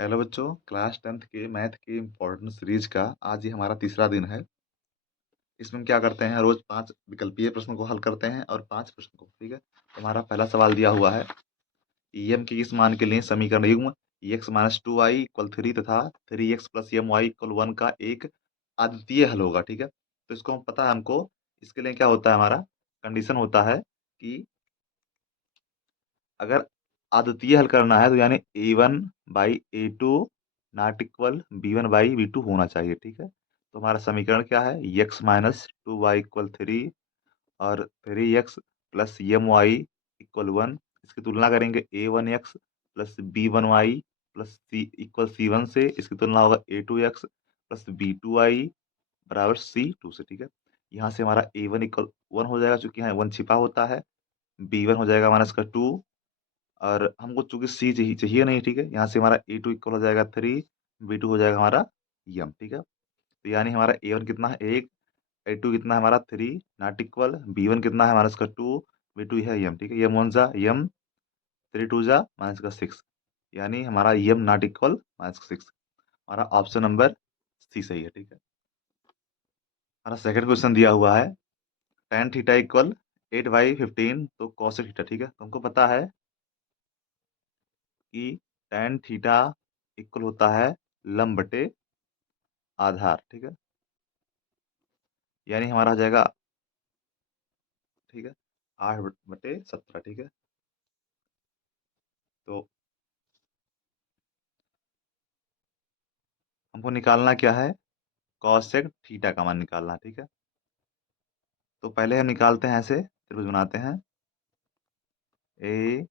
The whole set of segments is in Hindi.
हेलो बच्चों, क्लास 10th के मैथ के इम्पोर्टेंट सीरीज का आज ये हमारा तीसरा दिन है। इसमें हम क्या करते हैं, रोज 5 विकल्पीय प्रश्नों को हल करते हैं और 5 प्रश्न को। ठीक है, तो हमारा पहला सवाल दिया हुआ है, एम के इस मान के लिए समीकरण युग्म x minus two y equal 3 तथा 3x plus M Y equal 1 का एक अद्वितीय हल होगा। ठीक है, तो इसको हम पता है हमको, इसके लिए क्या होता है, हमारा कंडीशन होता है कि अगर अद्वितीय हल करना है तो यानी a1/a2 नॉट इक्वल b1/b2 होना चाहिए। ठीक है, तो हमारा समीकरण क्या है, x minus two y equal 3 और 3x plus M Y equal 1। इसकी तुलना करेंगे a1x प्लस b1y प्लस सी इक्वल c1 से। इसकी तुलना होगा a2x प्लस b2y बराबर c2 से। ठीक है, यहाँ से हमारा a1 इक्वल 1 हो जाएगा, चूंकि यहाँ 1 छिपा होता है। b1 हो जाएगा हमारा इसका 2, और हमको चूंकि सी चाहिए नहीं। ठीक है, यहाँ से हमारा a2 इक्वल हो जाएगा 3, b2 हो जाएगा हमारा यम। ठीक है, तो यानी हमारा a1 कितना है 1, a2 कितना है हमारा 3 नॉट इक्वल, b1 कितना है हमारा इसका 2, b2 है यम। ठीक है, यम 1 जा यम, 3 2 जा माइनस का 6, यानी हमारा यम नॉट इक्वल माइनस का 6। हमारा ऑप्शन नंबर सी सही है। ठीक है, हमारा सेकंड क्वेश्चन दिया हुआ है, tan थीटा इक्वल 8/15 तो cos थीटा। ठीक है, तो हमको पता है कि tan थीटा इक्वल होता है लंब बटे आधार। ठीक है, यानी हमारा हो जाएगा, ठीक है, 8/17। ठीक है, तो हमको निकालना क्या है, कॉसेक थीटा का मान निकालना है। ठीक है, तो पहले हम निकालते हैं, ऐसे त्रिभुज बनाते हैं ए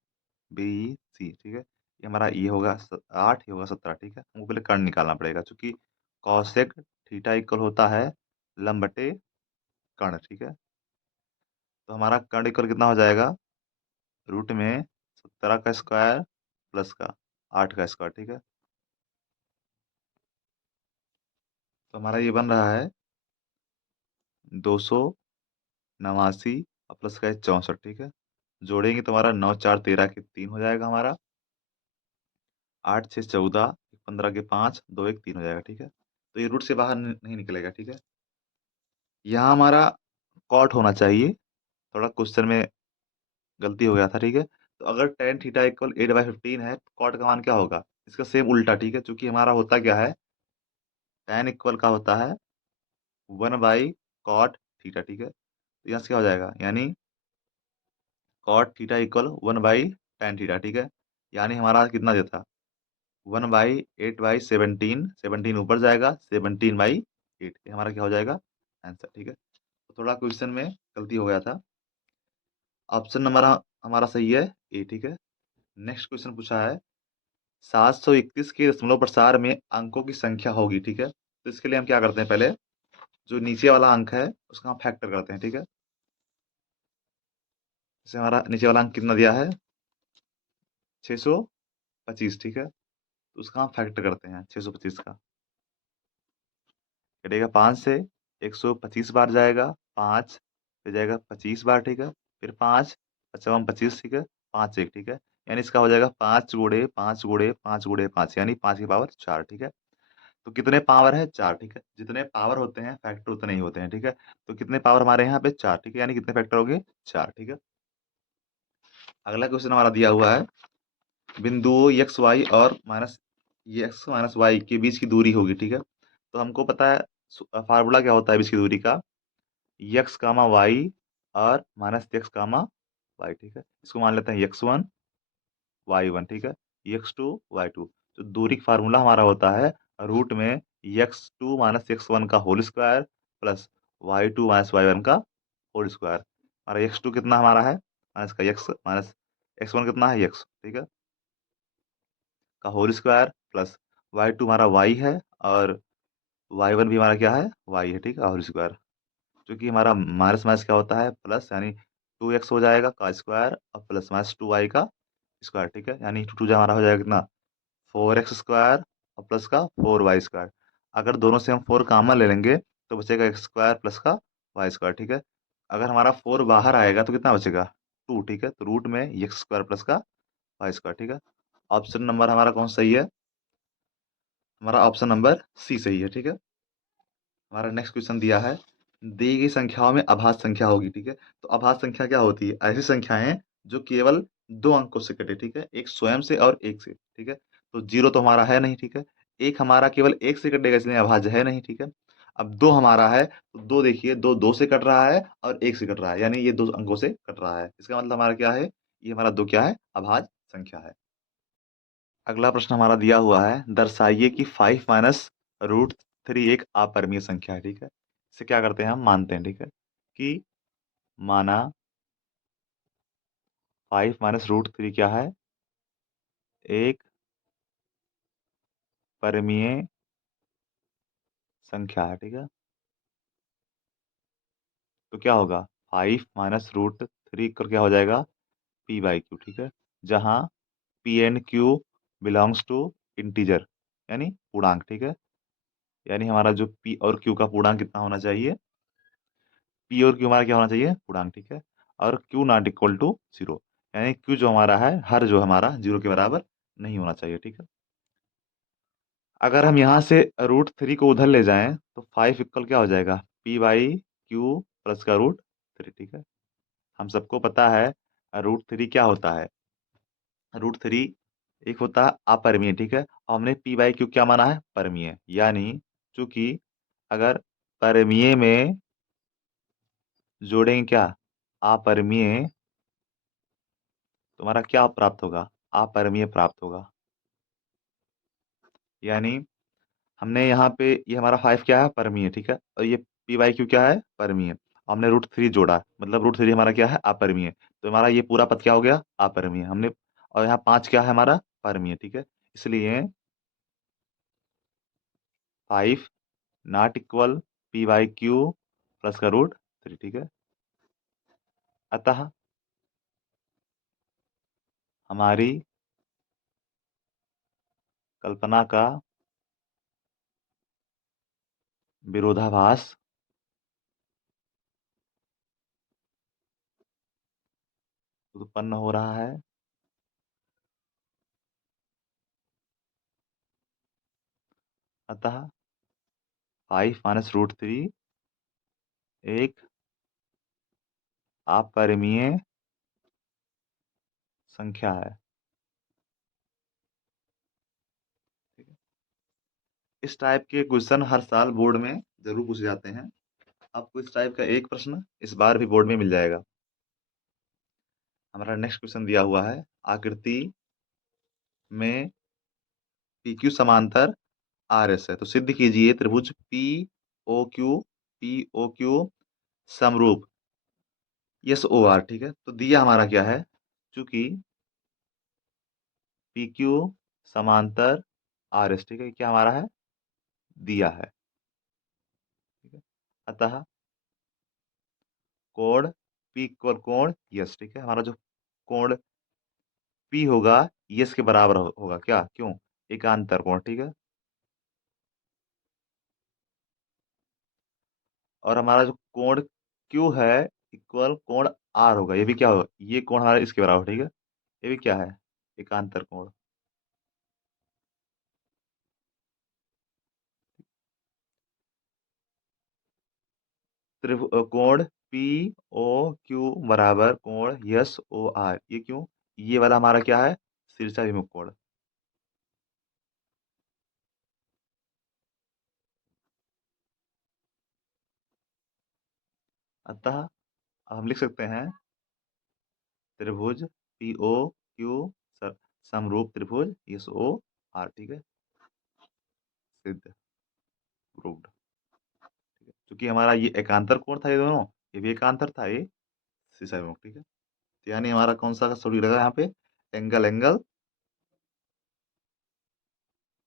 बी सी। ठीक है, ये हमारा ये होगा 8, ये होगा 17। ठीक है, हमको पहले कर्ण निकालना पड़ेगा, क्योंकि कॉसेक थीटा इक्वल होता है लंब बटे कर्ण। ठीक है, तो हमारा कर्ण इक्वल कितना हो जाएगा, रूट में 17 का स्क्वायर प्लस का 8 का स्क्वायर। ठीक है, तो हमारा ये बन रहा है 289 और प्लस का 64। ठीक है, जोड़ेंगे तो हमारा 9 4 13 के 3 हो जाएगा हमारा, 8 6 14, 15 के 5, 2 1 3 हो जाएगा। ठीक है, तो ये रूट से बाहर नहीं निकलेगा। ठीक है, यहाँ हमारा कॉट होना चाहिए, थोड़ा क्वेश्चन में गलती हो गया था। ठीक है, तो अगर tan थीटा इक्वल 8/15 है तो कॉट का मान क्या होगा, इसका सेम उल्टा। ठीक है, क्योंकि हमारा होता क्या है, tan इक्वल का होता है 1/cot थीटा। ठीक है, तो यहाँ से क्या हो जाएगा, यानी cot theta equal 1/tan theta. ठीक है, यानी हमारा कितना देता, 1/8/17, 17 ऊपर जाएगा, 17/8, ये हमारा क्या हो जाएगा आंसर। ठीक है, तो थोड़ा क्वेश्चन में गलती हो गया था। ऑप्शन नंबर हमारा सही है ए। ठीक है, नेक्स्ट क्वेश्चन पूछा है, 731 के दशमलव प्रसार में अंकों की संख्या होगी। ठीक है, तो इसके लिए हम क्या करते हैं, पहले जो नीचे वाला अंक है उसका हम फैक्टर करते हैं। ठीक है, जैसे हमारा नीचे वाला अंक कितना दिया है 625। ठीक है, तो उसका हम फैक्टर करते हैं 625 का, कटेगा 5 से, 125 बार जाएगा, 5 फिर जाएगा 25 बार। ठीक है, फिर 5 55 25। ठीक है, 5 1। ठीक है, यानी इसका हो जाएगा 5 गुणे 5 गुणे 5 गुणे 5, यानी 5 की पावर 4। ठीक है, तो कितने पावर है 4। ठीक है, जितने पावर होते हैं फैक्टर उतने ही होते हैं। ठीक है, तो कितने पावर हमारे यहाँ पे 4। ठीक है, यानी कितने फैक्टर हो गए 4। ठीक है, अगला क्वेश्चन हमारा दिया हुआ है, बिंदुओं एक्स वाई और x-y के बीच की दूरी होगी। ठीक है, तो हमको पता है फार्मूला क्या होता है बीच की दूरी का, x कामा वाई और माइनस एक्स कामा वाई। ठीक है, इसको मान लेते हैं x1 y1। ठीक है, x2 y2। तो दूरी का फार्मूला हमारा होता है रूट में x2 माइनस x1 का whole square plus y2 minus y1 का होल स्क्वायर। हमारा x2 कितना हमारा है माइनस का x माइनस x1 कितना है x। ठीक है, का होल स्क्वायर प्लस y2 हमारा y है और y1 भी हमारा क्या है y है। ठीक है, होल स्क्वायर, क्योंकि हमारा माइनस माइनस क्या होता है प्लस, यानी 2x हो जाएगा का स्क्वायर और प्लस माइनस 2y का स्क्वायर। ठीक है, यानी 2 2 हमारा हो जाएगा कितना 4x स्क्वायर और प्लस का 4y स्क्वायर। अगर दोनों से हम 4 कॉमन ले लेंगे तो बचेगा x स्क्वायर प्लस का y स्क्वायर। ठीक है, अगर हमारा 4 बाहर आएगा तो कितना बचेगा 2। ठीक है, तो रूट में x स्क्वायर प्लस का y स्क्वायर। ठीक है, ऑप्शन नंबर हमारा कौन सा सही है, हमारा ऑप्शन नंबर सी सही है। ठीक है, हमारा नेक्स्ट क्वेश्चन दिया है, दी गई संख्याओं में अभाज्य संख्या होगी। ठीक है, तो अभाज्य संख्या क्या होती है? ऐसी संख्याएं जो केवल दो अंकों से कटे। ठीक है, एक स्वयं से और एक से। ठीक है, तो जीरो तो हमारा है नहीं। ठीक है, एक हमारा केवल एक से कटेगा, इसलिए अभाज्य है नहीं। ठीक है, अब दो हमारा है, तो दो देखिए, दो दो से कट रहा है और एक से कट रहा है, यानी ये दो अंकों से कट रहा है। इसका मतलब हमारा क्या है? ये हमारा दो क्या है? अभाज्य संख्या है। अगला प्रश्न हमारा दिया हुआ है, दर्शाइए कि 5 - √3 एक अपरिमेय संख्या है। ठीक है, इसे क्या करते हैं? हम मानते हैं। ठीक है, कि माना 5 - √3 क्या है? एक परिमेय संख्या है। ठीक है, तो क्या होगा? 5 - √3 कर क्या हो जाएगा? p/q। ठीक है, जहां p&q बिलोंग्स टू इंटीजर, यानी पूर्णांक। ठीक है, यानी हमारा जो p और q का पूर्णांक कितना होना चाहिए? p और q हमारा क्या होना चाहिए? पूर्णांक। ठीक है, और q नॉट इक्वल टू 0, यानी q जो हमारा है, हर जो हमारा 0 के बराबर नहीं होना चाहिए। ठीक है, अगर हम यहाँ से √3 को उधर ले जाएं तो 5 इक्वल क्या हो जाएगा? p/q प्लस का √3। ठीक है, हम सबको पता है √3 क्या होता है? √3 एक होता है अपरिमेय। ठीक है, और हमने p/q क्या माना है? परिमेय, यानी चूंकि अगर परिमेय में जोड़ेंगे क्या? अपरिमेय, तुम्हारा क्या प्राप्त होगा? अपरिमेय प्राप्त होगा। यानी हमने यहाँ पे, ये हमारा 5 क्या है? परमीय। ठीक है, और ये p/q क्या है? परमीय। हमने √3 जोड़ा, मतलब √3 हमारा क्या है? अपरिमेय। तो हमारा ये पूरा पद क्या हो गया? अपरिमेय। हमने, और यहाँ 5 क्या है? हमारा परमीय। ठीक है, इसलिए 5 नॉट इक्वल p/q प्लस का √3। ठीक है, अतः हमारी कल्पना का विरोधाभास उत्पन्न हो रहा है। अतः 5 - √3 एक अपरिमेय संख्या है। ठीक है? इस टाइप के क्वेश्चन हर साल बोर्ड में जरूर पूछे जाते हैं। आपको इस टाइप का एक प्रश्न इस बार भी बोर्ड में मिल जाएगा। हमारा नेक्स्ट क्वेश्चन दिया हुआ है, आकृति में पी क्यू समांतर आर एस है, तो सिद्ध कीजिए त्रिभुज पी ओ क्यू समरूप यस ओ आर। ठीक है, तो दिया हमारा क्या है? चूंकि पी क्यू समांतर आर एस, ठीक है, क्या हमारा है? दिया है। ठीक है, अतः कोण पी इक्वल कोण यस। ठीक है, हमारा जो कोण पी होगा, यस के बराबर होगा। क्या? क्यों? एकांतर कोण। ठीक है, और हमारा जो कोण क्यू है इक्वल कोण आर होगा, ये भी क्या होगा? ये कोण हमारा इसके बराबर। ठीक है, ये भी क्या है? एकांतर कोण। कोण पी ओ क्यू बराबर कोण यस ओ आर, ये क्यों? ये वाला हमारा क्या है? शीर्षाभिमुख कोण। अतः हम लिख सकते हैं त्रिभुज पी ओ क्यू समरूप त्रिभुज यस ओ आर। ठीक है, सिद्ध, प्रूव्ड। ठीक है, क्योंकि हमारा ये एकांतर कोण था, ये दोनों, ये भी एकांतर था, ये शीर्षाभिमुख। ठीक है, तो यानी हमारा कौन सा सॉरी लगा यहाँ पे? Angle angle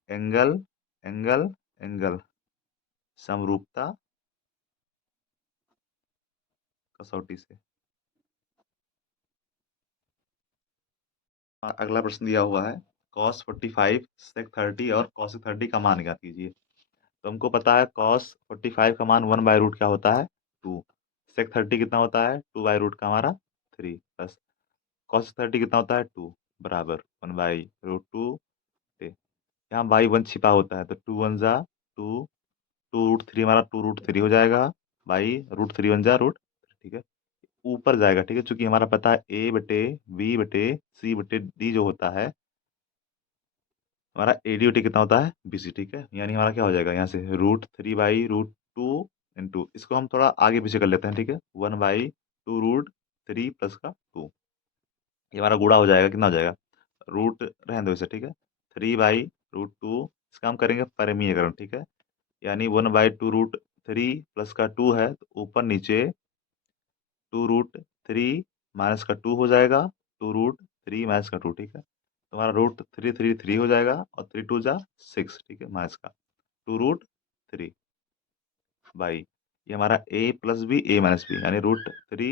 angle angle angle समरूपता कसौटी से। अगला प्रश्न दिया हुआ है, cos 45 sec 30 और cos 30 का मान ज्ञात कीजिए। तो हमको पता है cos 45 का मान 1/√, क्या होता है? 2। sec 30 कितना होता है? 2/√, का हमारा 3, प्लस cos 30 कितना होता है? 2, बराबर 1/√2। यहाँ बाई वन छिपा होता है, तो टू वन जा टू, टू रूट थ्री हमारा टू रूट थ्री हो जाएगा, बाई रूट थ्री वन जा रूट, ठीक है। ऊपर जाएगा, ठीक है, चूंकि हमारा पता है ए बटे बी बटे सी बटे डी जो होता है, हमारा एडीओटी कितना होता है बीसी, ठीक है। यानी हमारा क्या हो जाएगा यहाँ से root three by root two into, इसको हम थोड़ा आगे पीछे कर लेते हैं, ठीक है, one by two root three plus का टू, ये हमारा गुणा हो जाएगा, कितना हो जाएगा, रूट रहने दो इसे, ठीक है, थ्री बाई रूट टू, इसका हम करेंगे परिमीयकरण, ठीक है। यानी one by two root three plus का टू है, तो ऊपर नीचे टू रूट थ्री माइनस का टू हो जाएगा, टू रूट थ्री माइनस का टू, ठीक है। तो हमारा रूट थ्री थ्री थ्री हो जाएगा, और थ्री टू जा सिक्स, ठीक है, माइनस का टू रूट थ्री बाई, ये हमारा ए प्लस बी ए माइनस बी, यानी रूट थ्री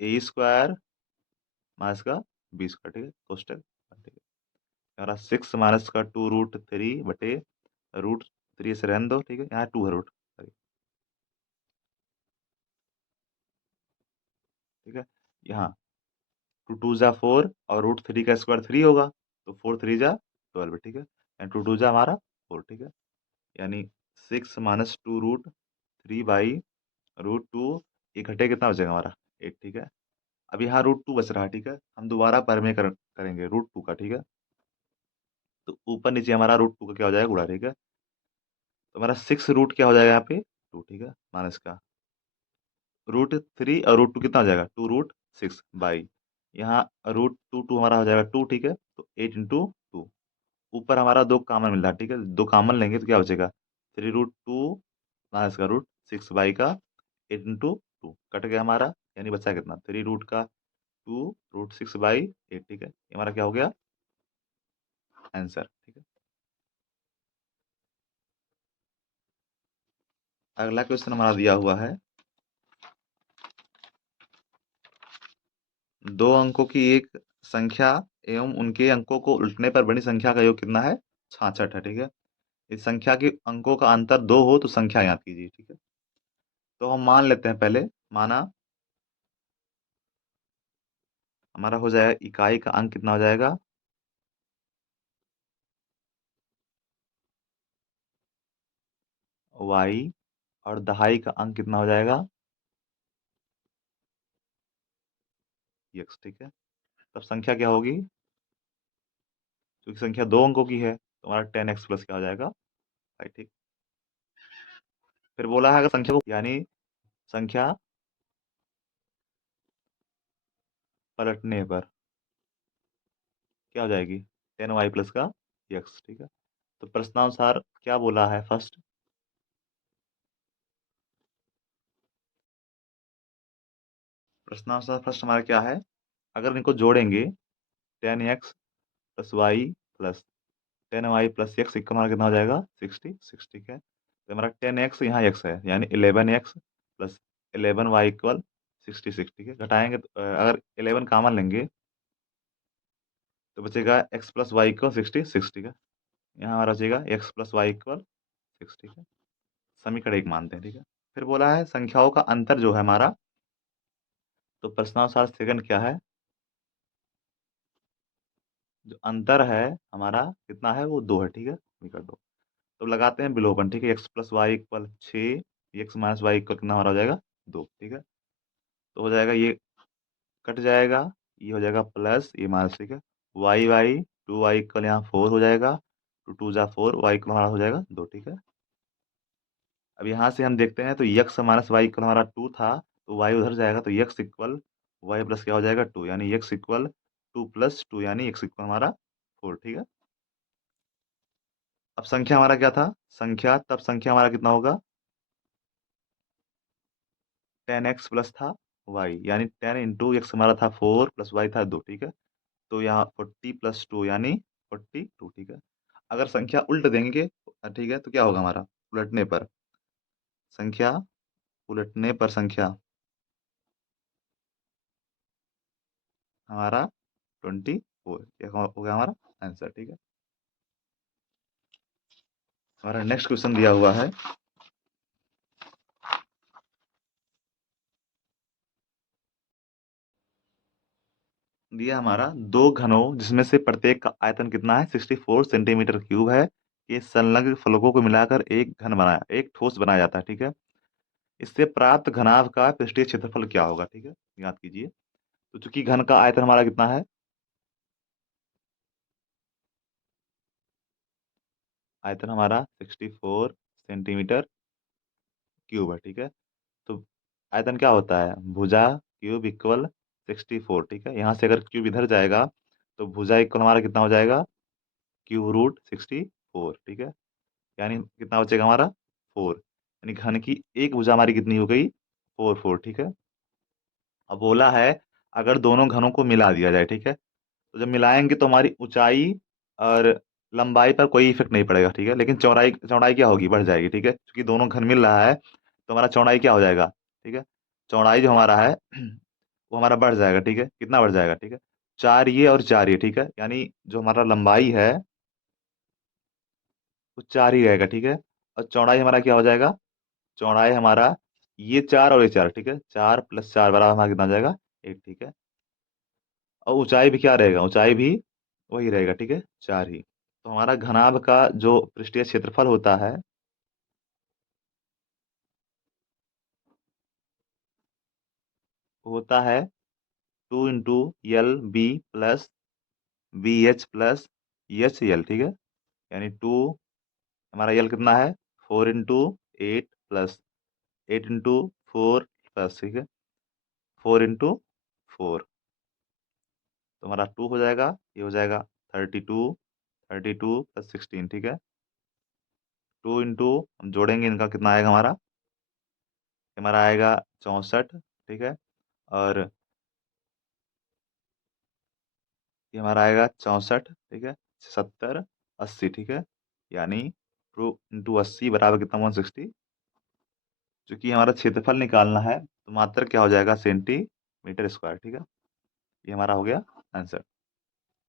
ए स्क्वायर माइनस का बी स्क्वायर, ठीक है, कोष्टक, ठीक है। हमारा सिक्स माइनस का टू रूट थ्री बटे रूट थ्री से रहने दो, ठीक है, यहाँ टू है रूट, ठीक है। यहाँ टू टू जा फोर, और रूट थ्री का स्क्वायर थ्री होगा, तो फोर थ्री जा ट्वेल्व, ठीक है, एंड टू टू जा हमारा फोर, ठीक है। यानी six minus two root three by root two, ये घटे कितना बचेगा हमारा एट, ठीक है। अब यहाँ रूट टू बच रहा है, ठीक है, हम दोबारा परमे करेंगे रूट टू का, ठीक है। तो ऊपर नीचे हमारा रूट टू का क्या हो जाएगा गुणा, ठीक है। तो हमारा सिक्स रूट क्या हो जाएगा यहाँ पे टू, ठीक है, माइनस का रूट थ्री, और रूट टू कितना हो जाएगा टू रूट सिक्स बाई, यहाँ रूट टू टू हमारा हो जाएगा टू, ठीक है, तो एट इंटू टू, ऊपर हमारा दो कॉमन मिल रहा है, ठीक है, दो कॉमन लेंगे तो क्या बचेगा थ्री रूट टू माइनस का रूट सिक्स बाई का एट इंटू टू, कट गया हमारा, यानी बचा कितना थ्री रूट का two root six by eight, ठीक है, ये हमारा क्या हो गया आंसर, ठीक है। अगला क्वेश्चन हमारा दिया हुआ है, दो अंकों की एक संख्या एवं उनके अंकों को उल्टने पर बड़ी संख्या का योग कितना है 66 है, ठीक है। इस संख्या के अंकों का अंतर दो हो तो संख्या याद कीजिए, ठीक है। तो हम मान लेते हैं, पहले माना हमारा हो जाएगा इकाई का अंक कितना हो जाएगा y, और दहाई का अंक कितना हो जाएगा x, ठीक है। तब संख्या क्या होगी, क्योंकि संख्या दो अंकों की है तो हमारा टेन एक्स प्लस क्या हो जाएगा फाइव, ठीक। फिर बोला है अगर संख्या को, यानी संख्या पलटने पर क्या हो जाएगी टेन वाई प्लस का एक्स, ठीक है। तो प्रश्नानुसार क्या बोला है फर्स्ट, प्रश्नानुसार फर्स्ट हमारा क्या है, अगर इनको जोड़ेंगे ten x plus y plus ten y plus x equal हमारा कितना हो जाएगा सिक्सटी सिक्स, ठीक है। तो हमारा टेन एक्स यहाँ एक्स है, यानी eleven x plus eleven y equal sixty six, ठीक है। घटाएंगे तो अगर इलेवन कॉमन लेंगे तो बचेगा x plus y equal sixty six, ठीक है। यहाँ हमारा बचेगा x plus y equal six, ठीक है। समीकरण एक मानते हैं, ठीक है। फिर बोला है संख्याओं का अंतर जो है हमारा, तो प्रश्नानुसार सेकंड क्या है, जो अंतर है हमारा कितना है वो दो है, ठीक है, समीकरण दो। तो लगाते हैं विलोपन, ठीक है, एक्स प्लस वाई इक्वल छः, एक्स माइनस वाई इक्वल कितना हमारा हो जाएगा दो, ठीक है। तो हो जाएगा ये कट जाएगा, ये हो जाएगा प्लस ये माइनस, ठीक है, y y two y equal यहाँ फोर हो जाएगा, टू टू जा फोर, वाई इक्वल हमारा हो जाएगा दो, ठीक है। अब यहाँ से हम देखते हैं तो यक्स माइनस वाई इक्वल हमारा टू था, तो वाई उधर जाएगा तो यक्स इक्वल वाई प्लस क्या हो जाएगा टू, यानी x equal two plus two, यानी एक्स इक्वल हमारा फोर, ठीक है। अब संख्या हमारा क्या था, संख्या तब संख्या हमारा कितना होगा टेन एक्स प्लस था वाई, यानी टेन इंटू एक्स हमारा था फोर प्लस वाई था दो, ठीक है। तो यहाँ फोर्टी प्लस टू यानी फोर्टी टू, ठीक है। अगर संख्या उल्ट देंगे ठीक है, तो क्या होगा हमारा उलटने पर संख्या, उलटने पर संख्या हमारा ट्वेंटी फोर, ये हो गया हमारा आंसर, ठीक है। हमारा नेक्स्ट क्वेश्चन दिया हुआ है, दिया हमारा दो घनों जिसमें से प्रत्येक का आयतन कितना है 64 सेंटीमीटर क्यूब है। ये संलग्न फलकों को मिलाकर एक ठोस बनाया जाता है, ठीक है। इससे प्राप्त घनाभ का पृष्ठीय क्षेत्रफल क्या होगा, ठीक है, याद कीजिए। तो चूंकि घन का आयतन हमारा कितना है, आयतन हमारा 64 सेंटीमीटर क्यूब है, ठीक है। तो आयतन क्या होता है, भुजा क्यूब इक्वल 64, ठीक है। यहाँ से अगर क्यूब इधर जाएगा तो भुजा इक्वल हमारा कितना हो जाएगा, क्यूब रूट 64, ठीक है। यानी कितना बचेगा हमारा 4, यानी घन की एक भुजा हमारी कितनी हो गई, 4 4, ठीक है। अब बोला है अगर दोनों घनों को मिला दिया जाए, ठीक है। तो जब मिलाएंगे तो हमारी ऊंचाई और लंबाई पर कोई इफेक्ट नहीं पड़ेगा, ठीक है। लेकिन चौड़ाई चौड़ाई क्या होगी, बढ़ जाएगी, ठीक है, क्योंकि दोनों घन मिल रहा है तो हमारा चौड़ाई क्या हो जाएगा, ठीक है। चौड़ाई जो हमारा है वो हमारा बढ़ जाएगा, ठीक है। कितना बढ़ जाएगा, ठीक है, 4 ये और 4 ये, ठीक है। यानी जो हमारा लंबाई है वो 4 ही रहेगा, ठीक है। और चौड़ाई हमारा क्या हो जाएगा, चौड़ाई हमारा ये 4 और ये 4, ठीक है, 4 + 4 बराबर हमारा कितना हो जाएगा, 1, ठीक है। और ऊंचाई भी क्या रहेगा, ऊंचाई भी वही रहेगा, ठीक है, 4 ही। तो हमारा घनाभ का जो पृष्ठीय क्षेत्रफल होता है वो होता है 2 × L B + BH + L, ठीक है। यानी 2, हमारा यल कितना है, 4 × 8 + 8 × 4 ठीक है, 4 × 4, तो हमारा 2 हो जाएगा, ये हो जाएगा 32, 32 + 16, ठीक है। 2 इंटू हम जोड़ेंगे इनका कितना आएगा हमारा, हमारा आएगा 64, ठीक है। और ये हमारा आएगा 64, ठीक है, 70 80, ठीक है। यानी 2 × 80 बराबर कितना, 160। चूंकि हमारा क्षेत्रफल निकालना है तो मात्र क्या हो जाएगा, सेंटीमीटर स्क्वायर, ठीक है। ये हमारा हो गया आंसर।